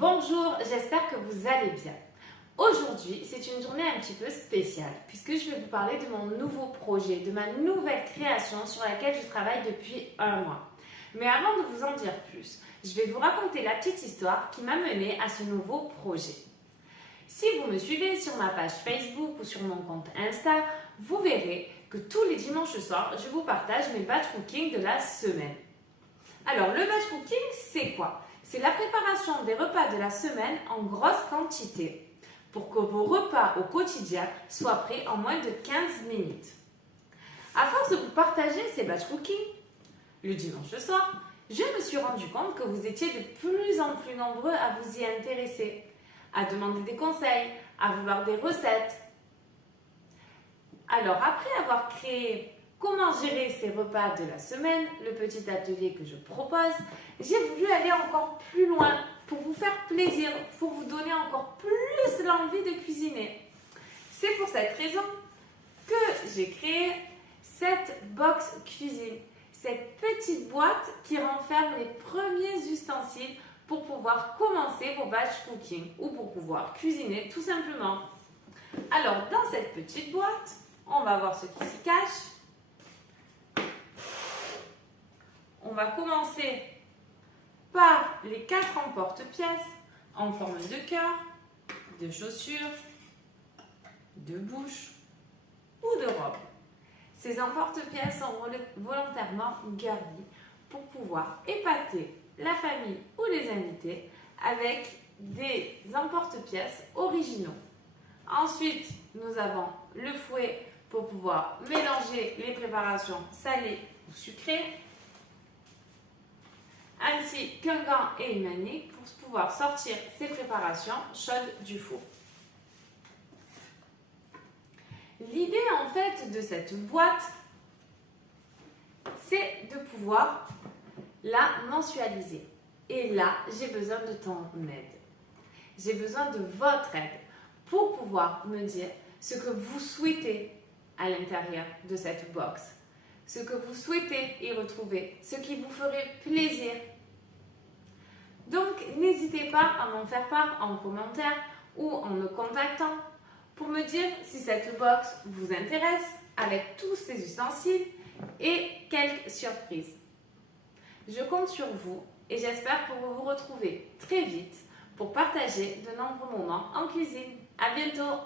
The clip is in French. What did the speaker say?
Bonjour, j'espère que vous allez bien. Aujourd'hui, c'est une journée un petit peu spéciale puisque je vais vous parler de mon nouveau projet, de ma nouvelle création sur laquelle je travaille depuis un mois. Mais avant de vous en dire plus, je vais vous raconter la petite histoire qui m'a menée à ce nouveau projet. Si vous me suivez sur ma page Facebook ou sur mon compte Insta, vous verrez que tous les dimanches soirs, je vous partage mes batch cooking de la semaine. Alors, le batch cooking, c'est quoi? C'est la préparation des repas de la semaine en grosse quantité pour que vos repas au quotidien soient prêts en moins de 15 minutes. À force de vous partager ces batch cooking, le dimanche soir, je me suis rendu compte que vous étiez de plus en plus nombreux à vous y intéresser, à demander des conseils, à vouloir des recettes. Alors, après avoir créé comment gérer ces repas de la semaine, le petit atelier que je propose, j'ai voulu aller encore plus loin pour vous faire plaisir, pour vous donner encore plus l'envie de cuisiner. C'est pour cette raison que j'ai créé cette box cuisine, cette petite boîte qui renferme les premiers ustensiles pour pouvoir commencer vos batch cooking ou pour pouvoir cuisiner tout simplement. Alors, dans cette petite boîte, on va voir ce qui s'y cache. On va commencer par les 4 emporte-pièces en forme de cœur, de chaussures, de bouche ou de robe. Ces emporte-pièces sont volontairement garnis pour pouvoir épater la famille ou les invités avec des emporte-pièces originaux. Ensuite, nous avons le fouet pour pouvoir mélanger les préparations salées ou sucrées, ainsi qu'un gant et une manique pour pouvoir sortir ces préparations chaudes du four. L'idée en fait de cette boîte, c'est de pouvoir la mensualiser. Et là, j'ai besoin de ton aide. J'ai besoin de votre aide pour pouvoir me dire ce que vous souhaitez à l'intérieur de cette box, ce que vous souhaitez y retrouver, ce qui vous ferait plaisir. Donc, n'hésitez pas à m'en faire part en commentaire ou en me contactant pour me dire si cette box vous intéresse avec tous ces ustensiles et quelques surprises. Je compte sur vous et j'espère que vous vous retrouvez très vite pour partager de nombreux moments en cuisine. À bientôt!